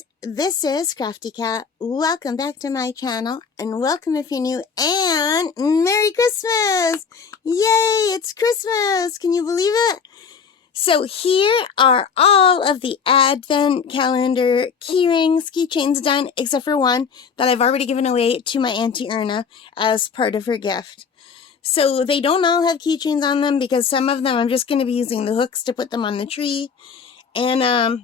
guys, this is Crafty Cat. Welcome back to my channel, and welcome if you're new, and Merry Christmas! Yay, it's Christmas! Can you believe it? So here are all of the Advent calendar keychains done, except for one that I've already given away to my Auntie Erna as part of her gift. So they don't all have keychains on them because some of them I'm just going to be using the hooks to put them on the tree. And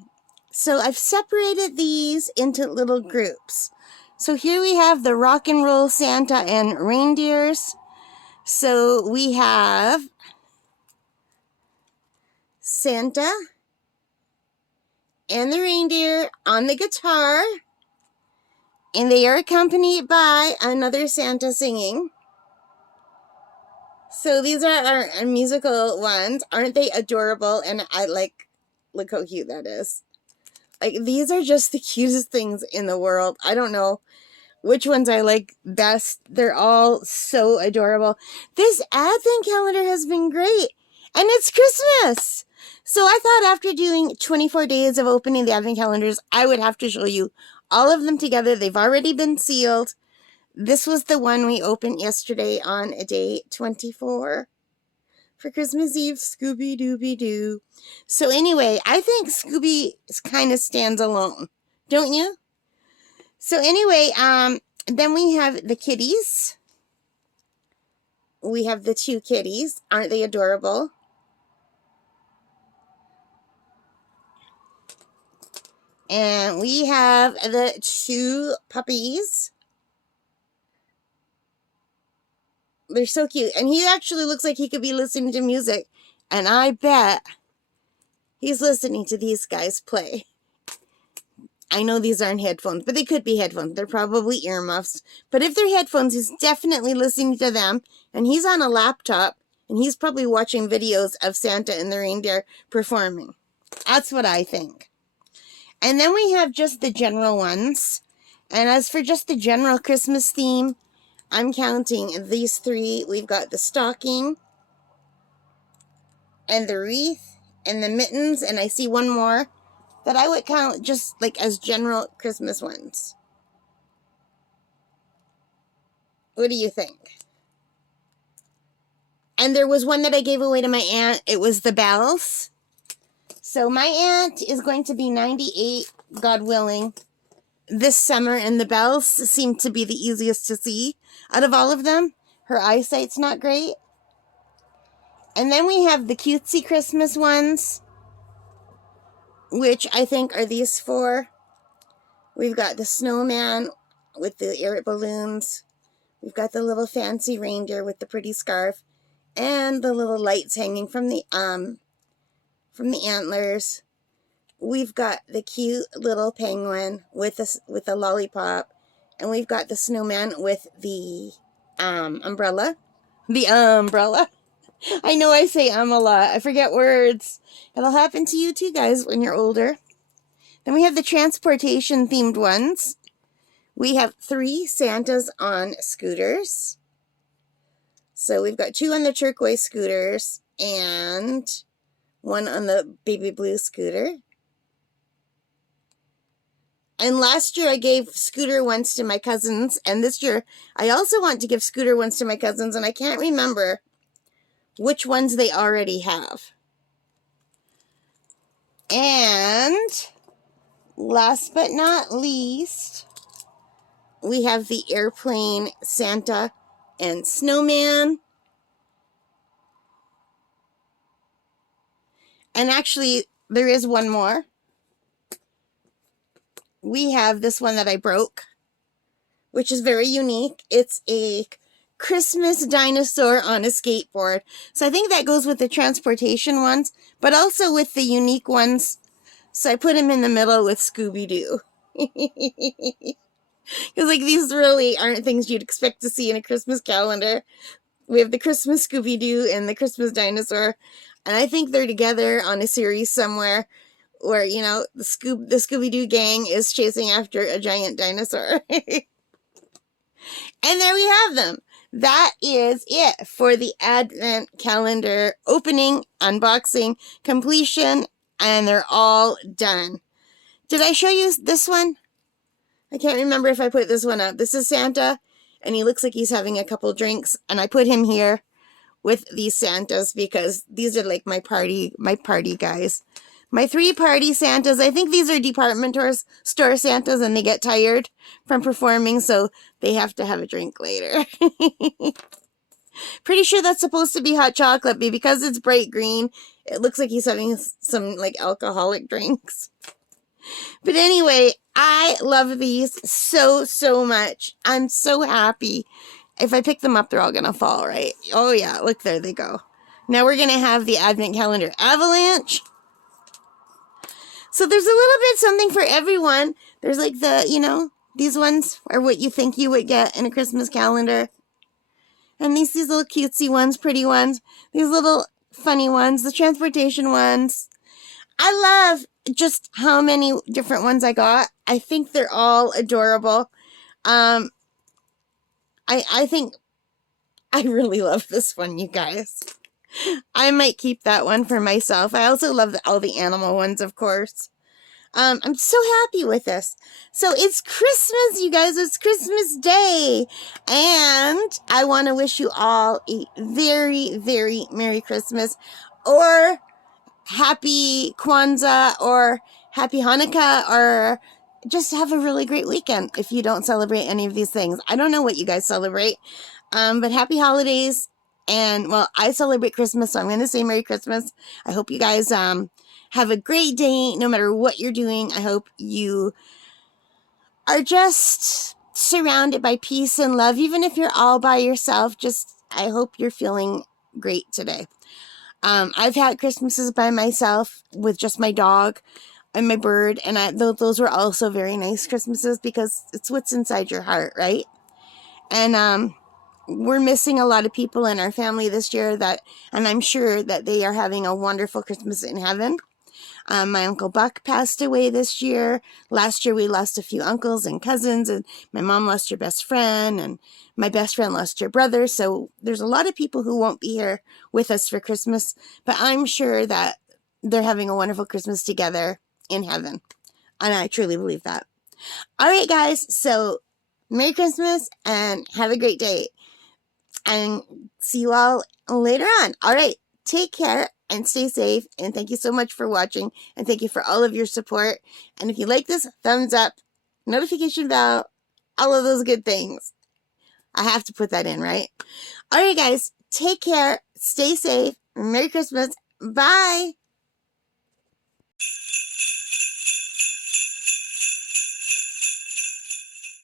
so I've separated these into little groups. So here we have the rock and roll Santa and reindeers. So we have Santa and the reindeer on the guitar, and they are accompanied by another Santa singing. So these are our musical ones. Aren't they adorable? And look how cute that is. Like, these are just the cutest things in the world. I don't know which ones I like best. They're all so adorable. This Advent calendar has been great. And it's Christmas. So I thought after doing 24 days of opening the Advent calendars, I would have to show you all of them together. They've already been sealed. This was the one we opened yesterday on day 24. For Christmas Eve, Scooby-Dooby-Doo. So anyway, I think Scooby kind of stands alone, don't you? So anyway, then we have the kitties. We have the two kitties. Aren't they adorable? And we have the two puppies. They're so cute. And he actually looks like he could be listening to music. And I bet he's listening to these guys play. I know these aren't headphones, but they could be headphones. They're probably earmuffs. But if they're headphones, he's definitely listening to them. And he's on a laptop. And he's probably watching videos of Santa and the reindeer performing. That's what I think. And then we have just the general ones. And as for just the general Christmas theme, I'm counting these three. We've got the stocking and the wreath and the mittens, and I see one more that I would count just like as general Christmas ones. What do you think? And there was one that I gave away to my aunt. It was the bells. So my aunt is going to be 98, God willing, this summer, and the bells seem to be the easiest to see out of all of them. Her eyesight's not great. And then we have the cutesy Christmas ones, which I think are these four. We've got the snowman with the air balloons. We've got the little fancy reindeer with the pretty scarf, and the little lights hanging from the antlers. We've got the cute little penguin with a lollipop, and we've got the snowman with the umbrella. The umbrella. I know I say a lot. I forget words. It'll happen to you too, guys, when you're older. Then we have the transportation themed ones. We have 3 Santas on scooters. So we've got 2 on the turquoise scooters and 1 on the baby blue scooter. And last year I gave scooter ones to my cousins, and this year I also want to give scooter ones to my cousins, and I can't remember which ones they already have. And last but not least, we have the airplane Santa and snowman. And actually, there is one more. We have this one that I broke, which is very unique. It's a Christmas dinosaur on a skateboard. So I think that goes with the transportation ones, but also with the unique ones. So I put him in the middle with Scooby-Doo. Because like these really aren't things you'd expect to see in a Christmas calendar. We have the Christmas Scooby-Doo and the Christmas dinosaur. And I think they're together on a series somewhere where, you know, the Scooby-Doo gang is chasing after a giant dinosaur. And there we have them. That is it for the Advent calendar opening, unboxing, completion, and they're all done. Did I show you this one? I can't remember if I put this one up. This is Santa, and he looks like he's having a couple drinks, and I put him here with these Santas because these are like my party guys. My 3 party Santas. I think these are department store Santas, and they get tired from performing, so they have to have a drink later. Pretty sure that's supposed to be hot chocolate, but because it's bright green, it looks like he's having some like alcoholic drinks. But anyway, I love these so much. I'm so happy. If I pick them up, they're all going to fall, right? Oh, yeah. Look, there they go. Now we're going to have the Advent Calendar Avalanche. So there's a little bit something for everyone. There's like these ones are what you think you would get in a Christmas calendar. And these little cutesy ones, pretty ones. These little funny ones, the transportation ones. I love just how many different ones I got. I think they're all adorable. I think I really love this one, you guys. I might keep that one for myself. I also love all the animal ones, of course. I'm so happy with this. So it's Christmas, you guys. It's Christmas Day. And I want to wish you all a very, very Merry Christmas. Or Happy Kwanzaa. Or Happy Hanukkah. Or just have a really great weekend if you don't celebrate any of these things. I don't know what you guys celebrate. But happy holidays. And, well, I celebrate Christmas, so I'm going to say Merry Christmas. I hope you guys have a great day no matter what you're doing. I hope you are just surrounded by peace and love. Even if you're all by yourself, I hope you're feeling great today. I've had Christmases by myself with just my dog and my bird, and those were also very nice Christmases because it's what's inside your heart, right? And we're missing a lot of people in our family this year and I'm sure that they are having a wonderful Christmas in heaven. My Uncle Buck passed away this year. Last year we lost a few uncles and cousins, and my mom lost her best friend, and my best friend lost her brother. So there's a lot of people who won't be here with us for Christmas, but I'm sure that they're having a wonderful Christmas together in heaven. And I truly believe that. All right, guys. So Merry Christmas and have a great day. And see you all later on. All right. Take care and stay safe. And thank you so much for watching. And thank you for all of your support. And if you like this, thumbs up, notification bell, all of those good things. I have to put that in, right? All right, guys. Take care. Stay safe. Merry Christmas. Bye.